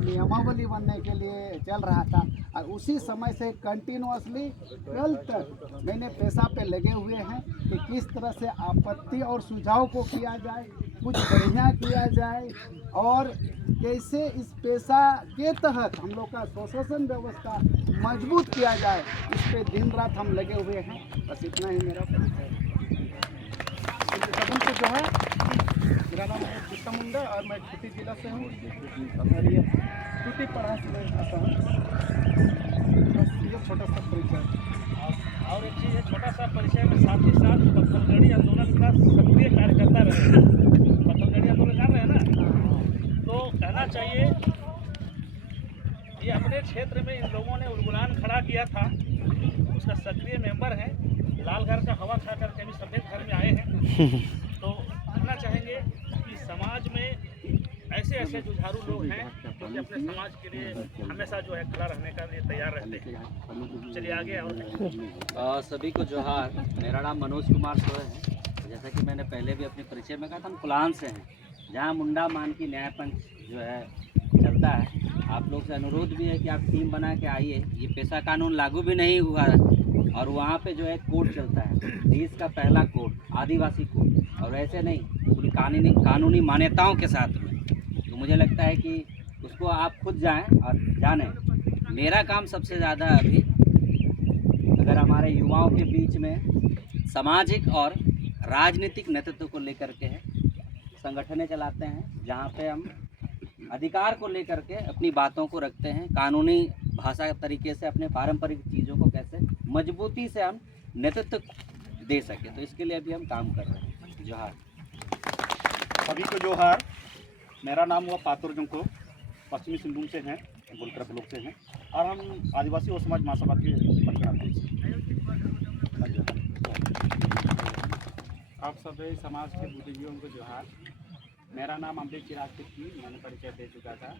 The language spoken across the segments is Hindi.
नियमावली बनने के लिए चल रहा था। और उसी समय से कंटिन्यूअसली कल तक मैंने पेशा पे लगे हुए हैं कि किस तरह से आपत्ति और सुझाव को किया जाए, कुछ बढ़िया किया जाए, और कैसे इस पेशा के तहत हम लोग का शोषण व्यवस्था मजबूत किया जाए, इस पे दिन रात हम लगे हुए हैं। बस इतना ही मेरा परिचय है। जो है, मेरा नाम है कृष्णा मुंडा और मैं खूंटी जिला से हूँ और ये खूंटी पढ़ा से मैं आता हूँ। बस ये छोटा सा परिचय। और एक चीज़ है, छोटा सा परिचय में साथ ही साथ पत्थलगड़ी आंदोलन का सक्रिय कार्यकर्ता रहे। पत्थलगड़ी आंदोलन जान रहे हैं ना, तो कहना चाहिए ये अपने क्षेत्र में इन लोगों ने उलगुलान खड़ा किया था, उसका सक्रिय मेंबर है। लाल घर का हवा खा करके भी सफेद घर में आए हैं। तो कहना चाहेंगे कि समाज में ऐसे ऐसे जुझारू लोग हैं जो कि अपने समाज के लिए हमेशा जो है खड़ा रहने का लिए तैयार रहते हैं। चलिए आगे। और सभी को जोहार। मेरा नाम मनोज कुमार सोय है। जैसा कि मैंने पहले भी अपने परिचय में कहा था, हम कुलान से हैं, जहाँ मुंडा मान की न्याय पंच जो है चलता है। आप लोग से अनुरोध भी है कि आप टीम बना के आइए। ये पेशा कानून लागू भी नहीं हुआ और वहाँ पे जो है कोर्ट चलता है, देश का पहला कोर्ट, आदिवासी कोर्ट, और वैसे नहीं पूरी कानूनी मान्यताओं के साथ में। तो मुझे लगता है कि उसको आप खुद जाएं और जानें। मेरा काम सबसे ज़्यादा अभी अगर हमारे युवाओं के बीच में सामाजिक और राजनीतिक नेतृत्व को लेकर के है। संगठनें चलाते हैं जहाँ पे हम अधिकार को लेकर के अपनी बातों को रखते हैं, कानूनी भाषा तरीके से अपने पारंपरिक चीज़ों को कैसे मजबूती से हम नेतृत्व दे सके। तो इसके लिए अभी हम काम कर रहे हैं। जोहार सभी को जोहार। मेरा नाम हुआ पातुर जुंको, पश्चिमी सिंहभूम से हैं, गोलकर ब्लॉक से हैं, और हम आदिवासी और समाज महासभा के प्रतिनिधि हैं। आप सभी समाज के बुद्धिजीवियों को जोहार। मेरा नाम अमृत चिराग थी, मैंने परिचय दे चुका था,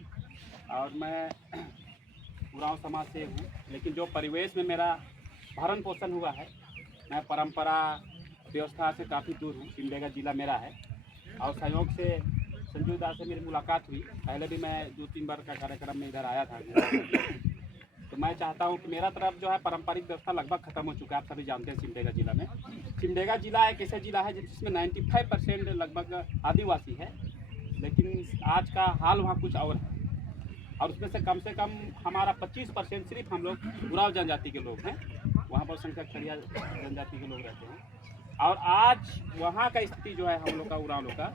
और मैं उरांव समाज से हूँ। लेकिन जो परिवेश में मेरा भरण पोषण हुआ है, मैं परंपरा व्यवस्था से काफ़ी दूर हूँ। सिमडेगा जिला मेरा है, और सहयोग से संजू दास से मेरी मुलाकात हुई। पहले भी मैं 2-3 बार का कार्यक्रम में इधर आया था। तो मैं चाहता हूँ कि मेरा तरफ जो है पारंपरिक व्यवस्था लगभग खत्म हो चुका है। आप सभी जानते हैं सिमडेगा जिला में। सिमडेगा जिला एक ऐसा जिला है जिसमें 95% लगभग आदिवासी है, लेकिन आज का हाल वहाँ कुछ और है। और उसमें से कम हमारा 25% सिर्फ हम लोग उरांव जनजाति के लोग हैं। वहाँ पर संख्या खड़िया जनजाति के लोग रहते हैं। और आज वहाँ का स्थिति जो है हम लोग का उरांव लोग का,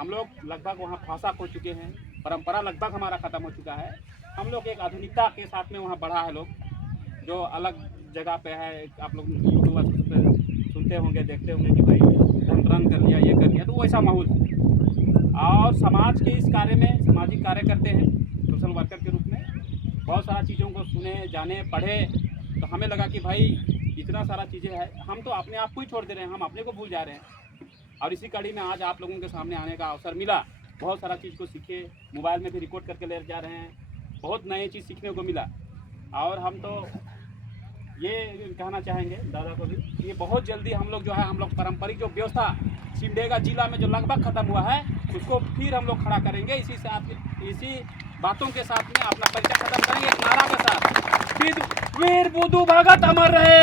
हम लोग लगभग वहाँ भाषा खो चुके हैं, परंपरा लगभग हमारा ख़त्म हो चुका है। हम लोग एक आधुनिकता के साथ में वहाँ बढ़ा है लोग, जो अलग जगह पे है। आप लोग यूट्यूब सुनते होंगे, देखते होंगे कि भाई धन कर लिया, ये कर लिया, तो वैसा माहौल है। और समाज के इस कार्य में सामाजिक कार्य करते हैं सोशल वर्कर के रूप में। बहुत सारा चीज़ों को सुने, जाने, पढ़े, तो हमें लगा कि भाई इतना सारा चीज़ें हैं, हम तो अपने आप को ही छोड़ दे रहे हैं, हम अपने को भूल जा रहे हैं। और इसी कड़ी में आज आप लोगों के सामने आने का अवसर मिला। बहुत सारा चीज़ को सीखे, मोबाइल में भी रिकॉर्ड करके ले जा रहे हैं, बहुत नई चीज़ सीखने को मिला। और हम तो ये कहना चाहेंगे दादा को भी, ये बहुत जल्दी हम लोग जो है, हम लोग पारंपरिक जो व्यवस्था सिमडेगा जिला में जो लगभग ख़त्म हुआ है, उसको फिर हम लोग खड़ा करेंगे। इसी बातों के साथ में अपना परिचय खत्म करेंगे एक नारा के साथ। वीर बुद्धू भगत अमर रहे,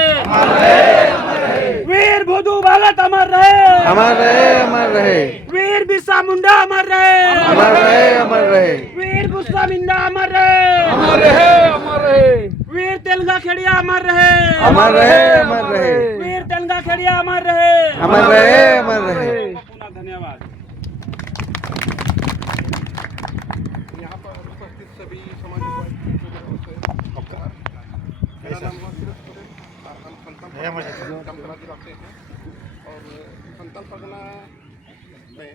वीर बुद्धू भगत अमर रहे, अमर रहे, अमर रहे। वीर बिरसा मुंडा अमर रहे, अमर रहे, अमर रहे। वीर बिरसा मुंडा अमर रहे, अमर रहे, अमर रहे। वीर तेलंगा खेड़िया अमर रहे, अमर रहे, अमर रहे। वीर तेलंगा खेड़िया अमर रहे, अमर रहे, अमर रहे। पुनः धन्यवाद। यहाँ पर उपस्थित सभी समाजवादी मेरा नाम हुआ सीरज कुरेश, हम संताल जामतला जिला से हैं। और संताल परगना में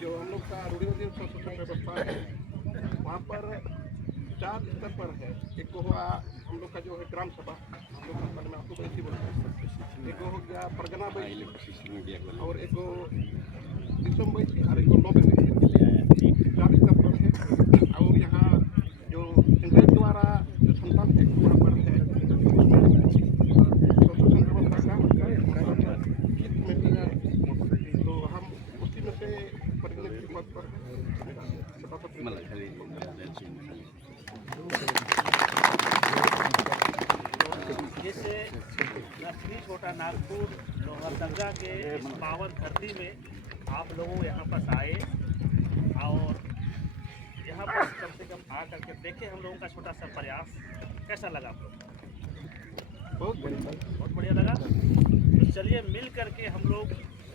जो हम लोग का रूढ़िवादी शोषण व्यवस्था है, वहाँ पर 4 स्तर पर है। एक को हुआ हम लोग का जो है ग्राम सभा, हम लोग संताल में आपको बैठी बोलते हैं। एक हो गया परगना बैठी, और एक को दिसम बैठी, और एक को नौबे बैठी। 4 स्तर पर है। और यहाँ जो इंग्रेज द्वारा जो संताल है वहाँ पर है शोषण व्यवस्था का हित में भी है। तो हम उसी में से परिगणित पद पर हैं। जैसे श्री छोटा नागपुर लोहरदगा के इस पावन धरती में आप लोगों यहाँ पास आए और यहाँ पर कम से कम आ करके देखे हम लोगों का छोटा सा प्रयास, कैसा लगा आप लोग? बहुत बढ़िया लगा। तो चलिए मिल करके हम लोग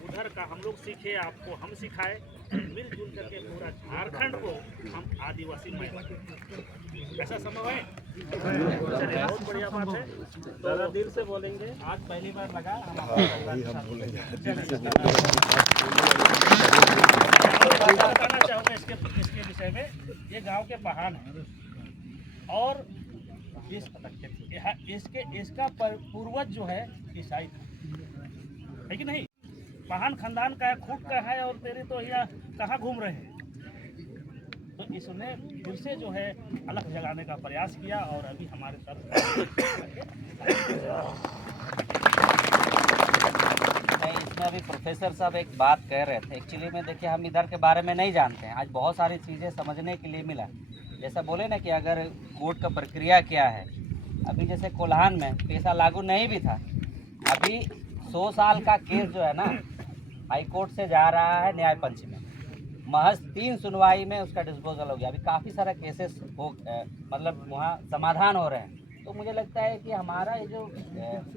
उधर का हम लोग सीखे, आपको हम सिखाए, मिलजुल करके पूरा झारखंड को हम आदिवासीमय बनाएं। ऐसा संभव है? चलिए बहुत बढ़िया बात है। तो दिल से बोलेंगे, आज पहली बार लगा हम बताना चाहूँगा इसके विषय में। ये गांव के पहाड़ हैं और इसका पूर्वज जो है ईसाई था, है कि नहीं? पहाड़ खानदान का है, खूट का है, और तेरे तो यहाँ कहाँ घूम रहे हैं। तो इसने फिर से जो है अलग जगाने का प्रयास किया और अभी हमारे तरफ इसमें अभी प्रोफेसर साहब एक बात कह रहे थे। एक्चुअली में देखिए, हम इधर के बारे में नहीं जानते हैं। आज बहुत सारी चीज़ें समझने के लिए मिला। जैसा बोले ना कि अगर कोर्ट का प्रक्रिया क्या है, अभी जैसे कोल्हान में पैसा लागू नहीं भी था, अभी 100 साल का केस जो है ना हाई कोर्ट से जा रहा है न्याय पंच में, महज 3 सुनवाई में उसका डिस्पोजल हो गया। अभी काफ़ी सारा केसेस हो मतलब वहाँ समाधान हो रहे हैं। तो मुझे लगता है कि हमारा ये जो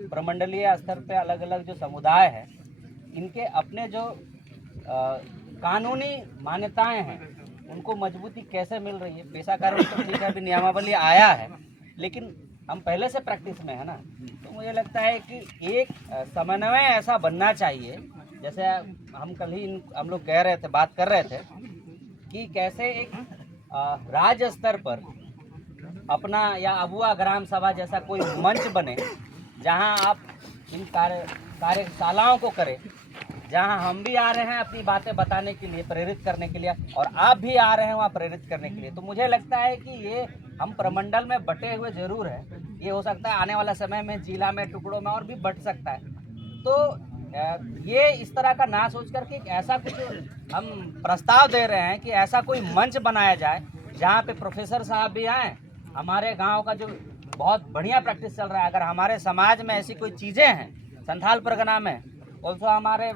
प्रमंडलीय स्तर पे अलग अलग जो समुदाय है, इनके अपने जो कानूनी मान्यताएं हैं उनको मजबूती कैसे मिल रही है। पेशा कारण तो ठीक है, अभी नियमावली आया है, लेकिन हम पहले से प्रैक्टिस में है ना। तो मुझे लगता है कि एक समन्वय ऐसा बनना चाहिए। जैसे हम कल ही हम लोग कह रहे थे, बात कर रहे थे कि कैसे एक राज्य स्तर पर अपना या अबुआ ग्राम सभा जैसा कोई मंच बने, जहां आप इन कार्यशालाओं को करें, जहां हम भी आ रहे हैं अपनी बातें बताने के लिए, प्रेरित करने के लिए, और आप भी आ रहे हैं वहाँ प्रेरित करने के लिए। तो मुझे लगता है कि ये हम प्रमंडल में बटे हुए जरूर हैं, ये हो सकता है आने वाला समय में जिला में, टुकड़ों में और भी बट सकता है। तो ये इस तरह का ना सोच करके ऐसा कुछ हम प्रस्ताव दे रहे हैं कि ऐसा कोई मंच बनाया जाए जहाँ पे प्रोफेसर साहब भी आएँ। हमारे गांव का जो बहुत बढ़िया प्रैक्टिस चल रहा है, अगर हमारे समाज में ऐसी कोई चीज़ें हैं, संथाल परगना में, ऑल्सो हमारे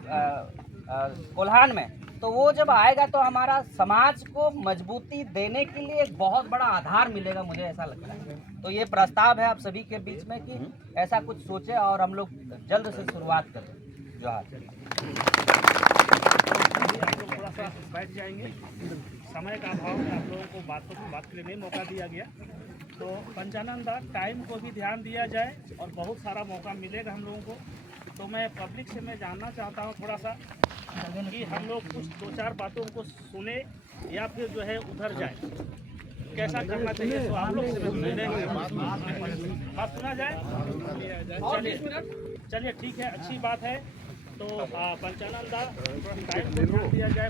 कोल्हान में, तो वो जब आएगा तो हमारा समाज को मजबूती देने के लिए एक बहुत बड़ा आधार मिलेगा, मुझे ऐसा लगता है। तो ये प्रस्ताव है आप सभी के बीच में कि ऐसा कुछ सोचें और हम लोग जल्द से शुरुआत करें। जो आप लोग थोड़ा सा बैठ जाएंगे, समय का अभाव में आप लोगों को बात के लिए नहीं मौका दिया गया। तो पंचानंद टाइम को भी ध्यान दिया जाए और बहुत सारा मौका मिलेगा हम लोगों को। तो मैं पब्लिक से मैं जानना चाहता हूँ थोड़ा सा कि हम लोग कुछ 2-4 बातों को सुने या फिर जो है उधर जाए, कैसा करना चाहिए। तो आप लोग से बात सुना जाए। चलिए ठीक है, अच्छी बात है। तो पंचानंद टाइम को ध्यान दिया जाए।